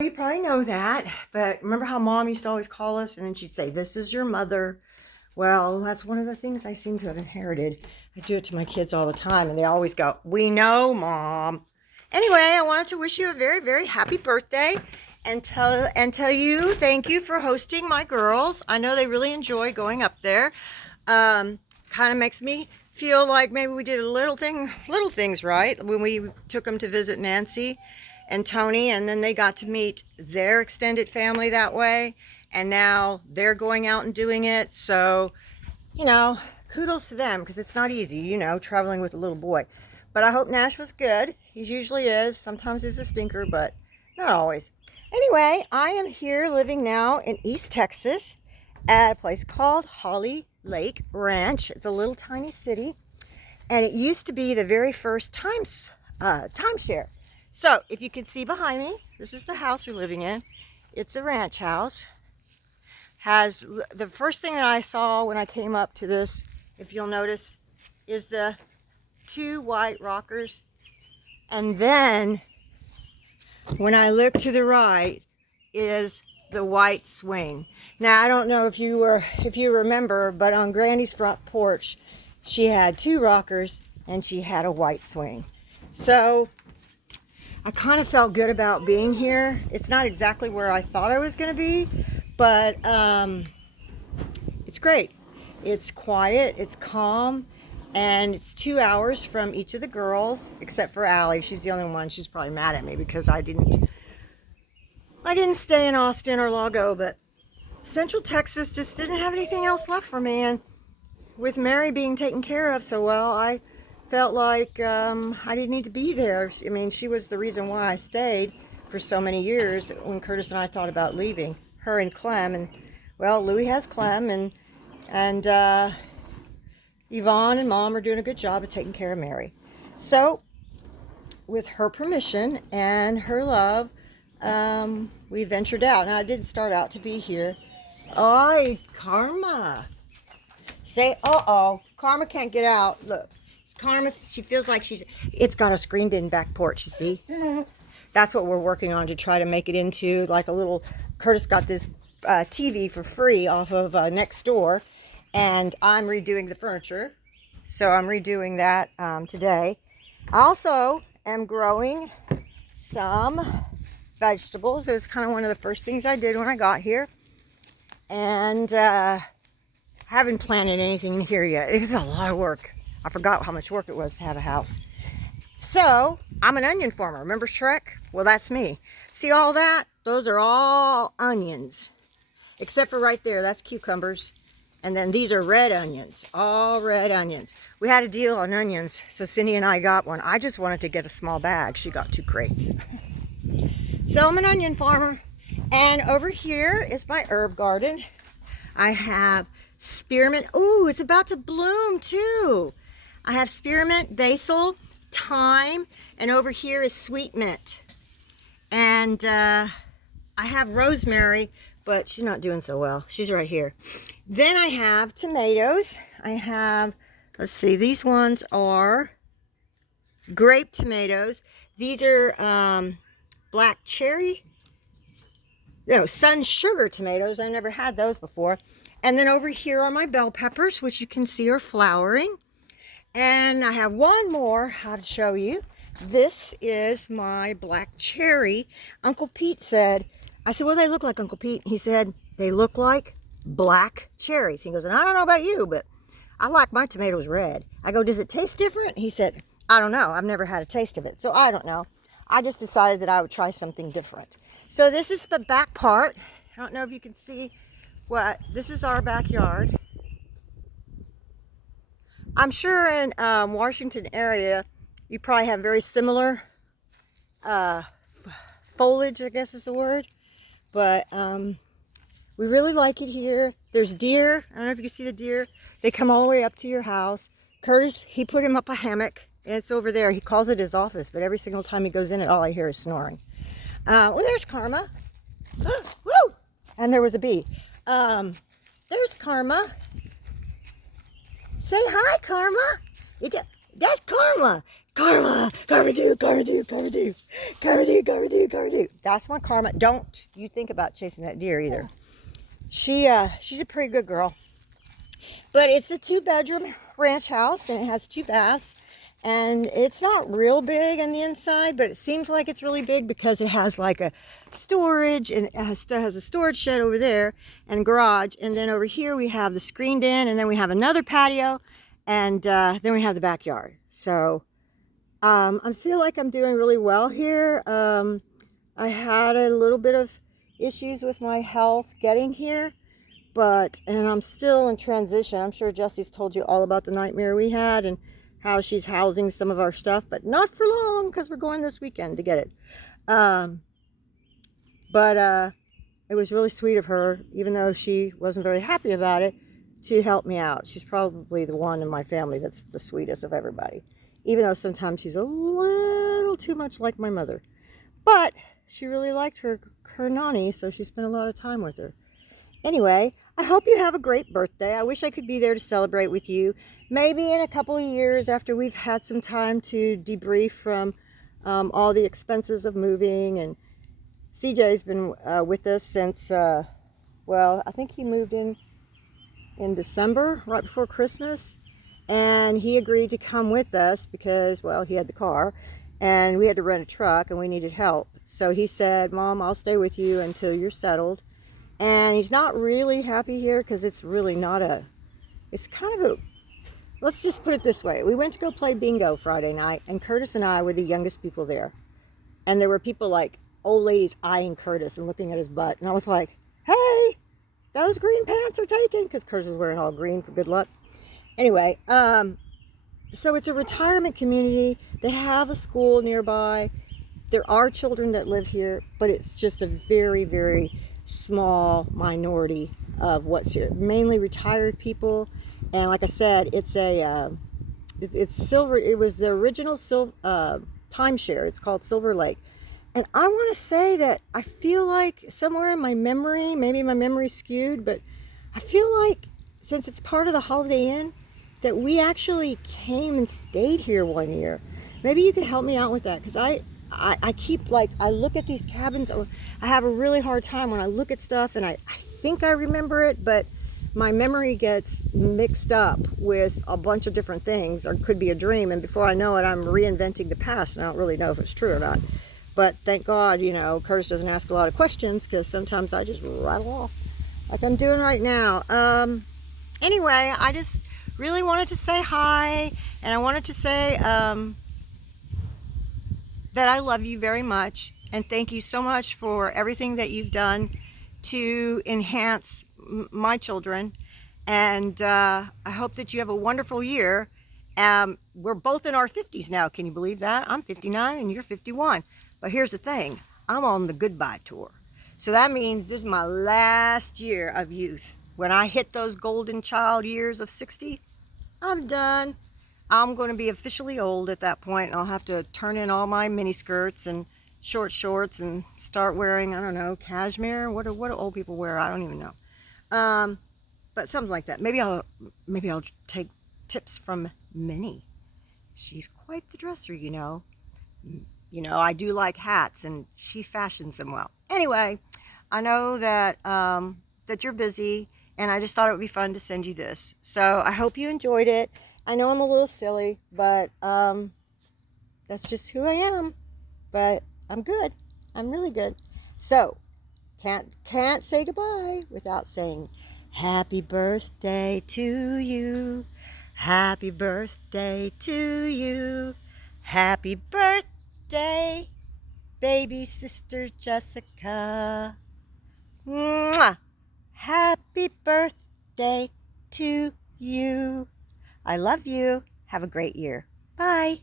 You probably know that, but remember how Mom used to always call us and then she'd say, "This is your mother." Well, that's one of the things I seem to have inherited. I do it to my kids all the time and they always go, "We know, Mom." Anyway, I wanted to wish you a very, very happy birthday and tell you thank you for hosting my girls. I know they really enjoy going up there. Kind of makes me feel like maybe we did little things right when we took them to visit Nancy and Tony, and then they got to meet their extended family that way, and now they're going out and doing it. So, kudos to them, because it's not easy, traveling with a little boy. But I hope Nash was good. He usually is. Sometimes he's a stinker, but not always. Anyway, I am here living now in East Texas at a place called Holly Lake Ranch. It's a little tiny city, and it used to be the very first timeshare. So if you can see behind me, this is the house we're living in. It's a ranch house. Has the first thing that I saw when I came up to this, if you'll notice, is the two white rockers. And then when I look to the right is the white swing. Now I don't know if you remember, but on Granny's front porch, she had two rockers and she had a white swing. So I kind of felt good about being here. It's not exactly where I thought I was going to be, but it's great. It's quiet, it's calm, and it's 2 hours from each of the girls, except for Allie. She's the only one. She's probably mad at me because I didn't stay in Austin or Lago, but Central Texas just didn't have anything else left for me. And with Mary being taken care of so well, I felt like I didn't need to be there. I mean, she was the reason why I stayed for so many years when Curtis and I thought about leaving. Her and Clem, and well, Louie has Clem, and Yvonne and Mom are doing a good job of taking care of Mary. So, with her permission and her love, we ventured out. Now, I didn't start out to be here. Oi, Karma. Say, uh-oh. Karma can't get out. Look. Karma, she feels like it's got a screened-in back porch, you see? That's what we're working on to try to make it into like a little, Curtis got this TV for free off of Nextdoor, and I'm redoing the furniture. So I'm redoing that today. I also am growing some vegetables. It was kind of one of the first things I did when I got here. And I haven't planted anything here yet. It was a lot of work. I forgot how much work it was to have a house. So, I'm an onion farmer. Remember Shrek? Well, that's me. See all that? Those are all onions. Except for right there, that's cucumbers. And then these are red onions. All red onions. We had a deal on onions, so Cindy and I got one. I just wanted to get a small bag. She got 2 crates. So, I'm an onion farmer. And over here is my herb garden. I have spearmint. Ooh, it's about to bloom too. I have spearmint, basil, thyme, and over here is sweet mint. And I have rosemary, but she's not doing so well. She's right here. Then I have tomatoes. I have, let's see, these ones are grape tomatoes. These are black cherry, no, sun sugar tomatoes. I never had those before. And then over here are my bell peppers, which you can see are flowering. And I have one more I have to show you. This is my black cherry. Uncle Pete said, I said, well, they look like Uncle Pete. He said, they look like black cherries. He goes, and I don't know about you, but I like my tomatoes red. I go, does it taste different? He said, I don't know. I've never had a taste of it, so I don't know. I just decided that I would try something different. So this is the back part. I don't know if you can see what, this is our backyard. I'm sure in Washington area, you probably have very similar foliage, I guess is the word. But we really like it here. There's deer. I don't know if you can see the deer. They come all the way up to your house. Curtis, he put him up a hammock, and it's over there. He calls it his office, but every single time he goes in it, all I hear is snoring. Well, there's Karma. Woo! And there was a bee. There's Karma. Say hi, Karma. That's Karma. Karma, karma do, karma do, karma do, karma do, karma do, karma do. That's my karma. Don't you think about chasing that deer either. She's a pretty good girl. But it's a 2-bedroom ranch house, and it has 2 baths. And it's not real big on the inside, but it seems like it's really big because it has like a storage, and it has a storage shed over there and garage. And then over here we have the screened in, and then we have another patio, and then we have the backyard. So I feel like I'm doing really well here. I had a little bit of issues with my health getting here, and I'm still in transition. I'm sure Jesse's told you all about the nightmare we had and how she's housing some of our stuff, but not for long because we're going this weekend to get it. It was really sweet of her, even though she wasn't very happy about it, to help me out. She's probably the one in my family that's the sweetest of everybody, even though sometimes she's a little too much like my mother. But she really liked her nanny, so she spent a lot of time with her. Anyway, I hope you have a great birthday. I wish I could be there to celebrate with you. Maybe in a couple of years after we've had some time to debrief from all the expenses of moving. And CJ's been with us since, well, I think he moved in December, right before Christmas. And he agreed to come with us because, well, he had the car and we had to rent a truck and we needed help. So he said, Mom, I'll stay with you until you're settled. And he's not really happy here because it's really not it's kind of let's just put it this way. We went to go play bingo Friday night, and Curtis and I were the youngest people there. And there were people like old ladies eyeing Curtis and looking at his butt. And I was like, hey, those green pants are taken, because Curtis was wearing all green for good luck. Anyway, so it's a retirement community. They have a school nearby. There are children that live here, but it's just a very, very small minority of what's here. Mainly retired people. And like I said, it's Silver. It was the original timeshare. It's called Silver Lake. And I want to say that I feel like somewhere in my memory, maybe my memory's skewed, but I feel like since it's part of the Holiday Inn, that we actually came and stayed here one year. Maybe you could help me out with that, because I keep, like, I look at these cabins. I have a really hard time when I look at stuff, and I think I remember it, but my memory gets mixed up with a bunch of different things, or it could be a dream, and before I know it, I'm reinventing the past, and I don't really know if it's true or not. But thank God, Curtis doesn't ask a lot of questions, because sometimes I just rattle off like I'm doing right now. Anyway, I just really wanted to say hi, and I wanted to say that I love you very much, and thank you so much for everything that you've done to enhance my children. And I hope that you have a wonderful year. We're both in our 50s now. Can you believe that? I'm 59 and you're 51. But here's the thing. I'm on the goodbye tour. So that means this is my last year of youth. When I hit those golden child years of 60, I'm done. I'm going to be officially old at that point, and I'll have to turn in all my mini skirts and short shorts and start wearing, I don't know, cashmere. What do old people wear? I don't even know. But something like that. Maybe I'll take tips from Minnie. She's quite the dresser, I do like hats, and she fashions them well. Anyway, I know that that you're busy, and I just thought it would be fun to send you this. So I hope you enjoyed it. I know I'm a little silly, but that's just who I am. But I'm good. I'm really good. So can't say goodbye without saying happy birthday to you. Happy birthday to you. Happy birthday, baby sister Jessica. Mwah! Happy birthday to you. I love you. Have a great year. Bye.